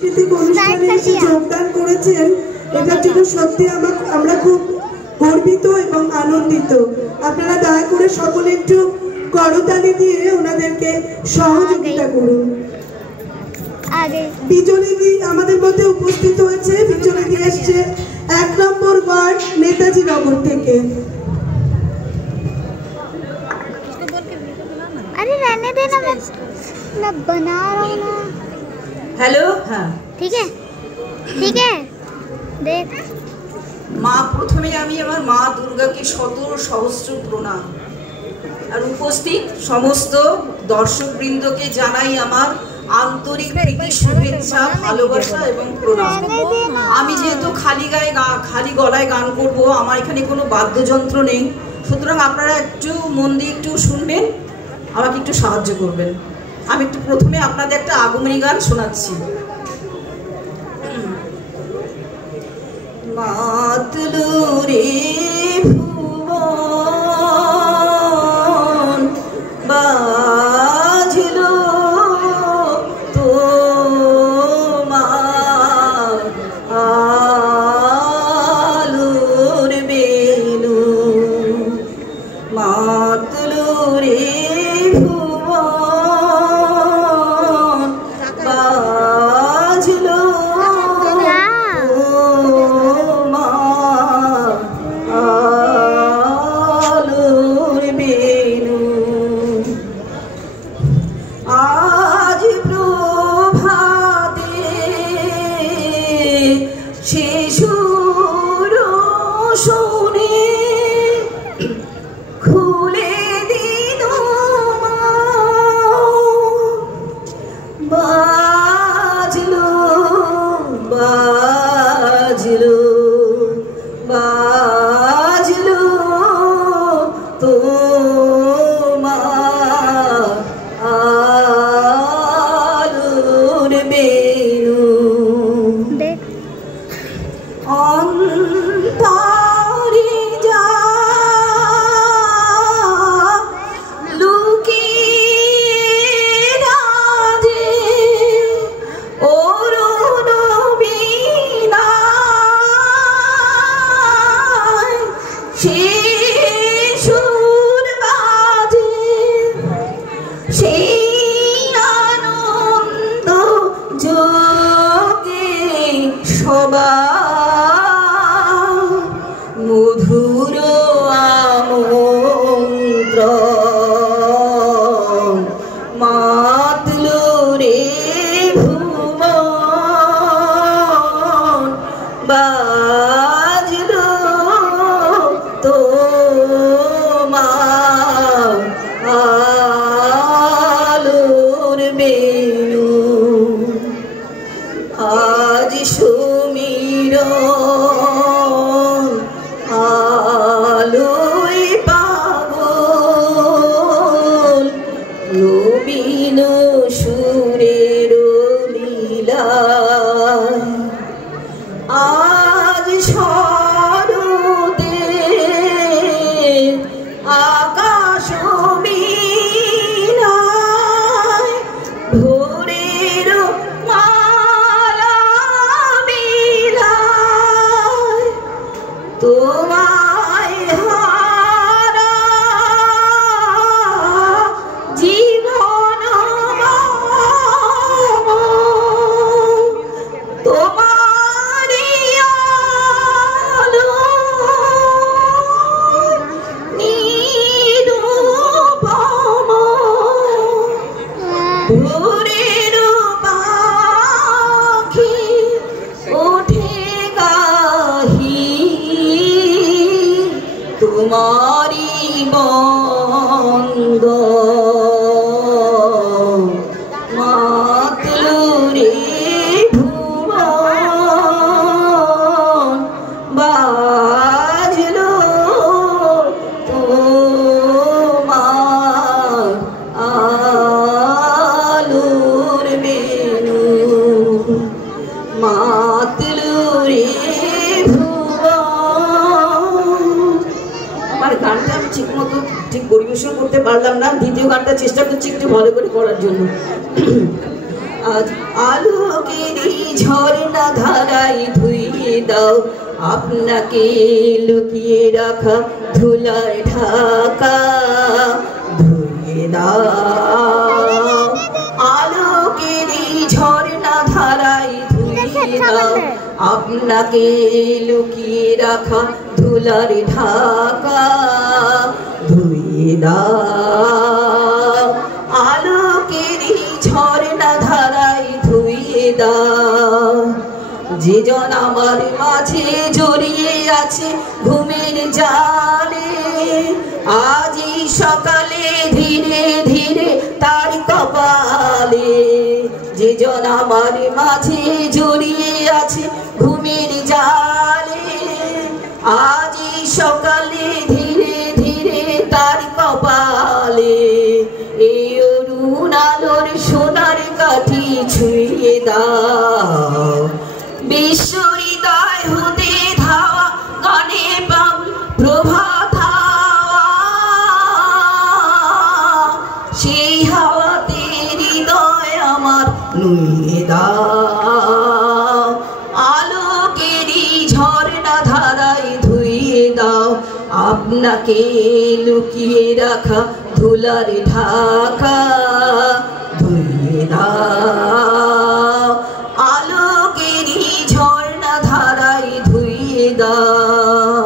যোগদান করেছেন, এটার জন্য সত্যি আমরা খুব গর্বিত এবং আনন্দিত। আপনারা দয়া করে সকলে একটু করতালি দিয়ে ওনাদেরকে সহযোগিতা করুন। বিজলিদি আমাদের মধ্যে উপস্থিত হয়েছে। বিজলিদি এসছে 1 নম্বর ওয়ার্ড নেতাজি নগর থেকে। अरे रहने देना, मैं बना रहा हूँ ना। हेलो। हाँ ठीक है ठीक है। देख মা, প্রথমে আমি আমার মা দুর্গাকে শত সহস্র প্রণাম, আর উপস্থিত সমস্ত দর্শকবৃন্দকে জানাই আমার আন্তরিক প্রীতি, শুভেচ্ছা, ভালোবাসা এবং প্রণাম। আমি যেহেতু খালি গলায় গান করব, আমার এখানে কোনো বাদ্যযন্ত্র নেই, সুতরাং আপনারা একটু মন দিয়ে একটু শুনবেন, আমাকে একটু সাহায্য করবেন। আমি একটু প্রথমে আপনাদের একটা আগমনী গান শোনাচ্ছি। মাতলু রে ভুবন বাজলো তোমার আলোর বেলু, মাতলু রে ভুবন বাজলো মধুর আমন্ত্রণ, মাতলো রে ভুবন বাজলো তোমার আলোর বেলু, আজ সমীরণ আলোয় পাগল, নবীন সুরের লীলা, আজ শরতে আকাশ বিলায়, ভোরের মালা বিলায়, তোমায় হারা জীবন তোমারি আলো নিরূপম, ভোরের পাখি ওঠে গাহি, তোমারি বন্দ, মাতলু রে ভুবন বাজলো তোমার আলোর বেলু, মাতলু রে ভুবন। আমার গানটা আমি ঠিক মতো ঠিক পরিবেশন করতে পারলাম না, দ্বিতীয় গানটা চেষ্টা করছি একটু ভালো করে করার জন্য। আজ আলোকেরই ঝর্ণা ধারায় ধুইয়ে দাও আপনাকে লুকিয়ে রাখা ধুলার ঢাকা ধুইয়ে দাও আলোকের ঝর্ণা ধারায় ধুইয়ে দাও আপনাকে লুকিয়ে রাখা ধুলার ঢাকা ধুইয়ে দাও আলোকের ঝর্ণা ধারায় ধুইয়ে দাও যে জন আমার মাঝে জড়িয়ে আছে ঘুমের জালে আজ এই সকালে ধীরে ধীরে তার কপালে যে জন আমার মাঝে জড়িয়ে আছে ঘুমের জালে আজ এই সকালে ধীরে ধীরে তার কপালে এই অরুণ আলোর সোনার কাঠি ছুঁয়ে দাও বিশ্ব হৃদয় হতে ধাওয়া গানে বাউল প্রভাত সেই হাওয়াতে হৃদয় আমার নুয়ে দাও আলোকেরই ঝর্ণা ধারায় ধুইয়ে দাও আপনাকে লুকিয়ে রাখা ধুলার ঢাকা ধুইয়ে দাও আলোকেরই ঝর্ণা ধারায় ধুইয়ে দাও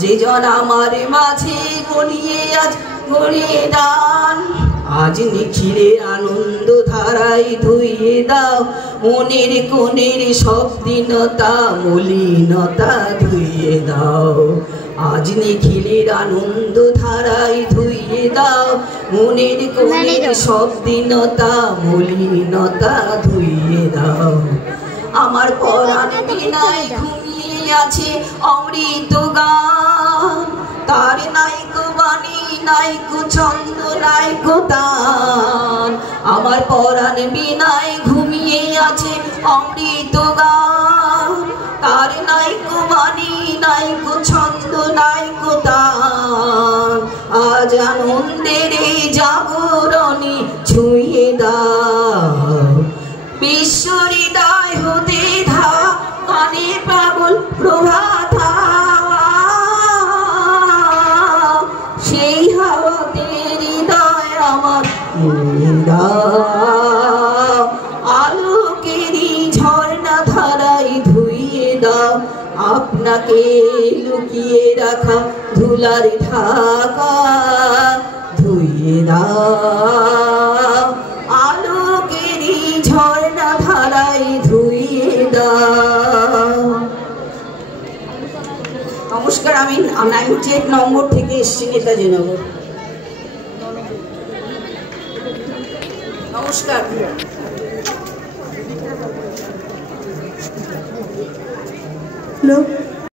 যে জন আমার মাঝে গড়িয়ে আজ গড়িয়ে দান আজ নিখিলের আনন্দ ধারায় ধুইয়ে দাও মনের কোণের সব দীনতা মলিনতা ধুইয়ে দাও আজ নিখিলের আনন্দ ধারায় ধুইয়ে দাও মনের কোণের সব দীনতা মলিনতা ধুইয়ে দাও আমার পরাণ বিনায় ঘুমিয়ে আছে অমৃত গান তার নাইকো বাণী নাইকো ছন্দ নাইকো তান আমার পরাণ বিনায় ঘুমিয়ে আছে অমৃত গান তার নাইকো বাণী নাইকো ছন্দ নাইকো তান আজ আনন্দের জাগরণে ছুঁয়ে দাও বিশ্ব হৃদয় হতে ধা কানে পাগল প্রভাত সেই হাওয়াতে হৃদয় আমার আলোকেরই ঝর্ণা ধারায় ধুইয়ে দাও আপনাকে লুকিয়ে রাখা ধুলার ঢাকা ধুইয়ে দাও আলোকেরই ঝর্ণা ধারায় ধুইয়ে দাও। নমস্কার, আমি 98 নম্বর থেকে এসেছি নেতাজি নগর। নমস্কার। লোক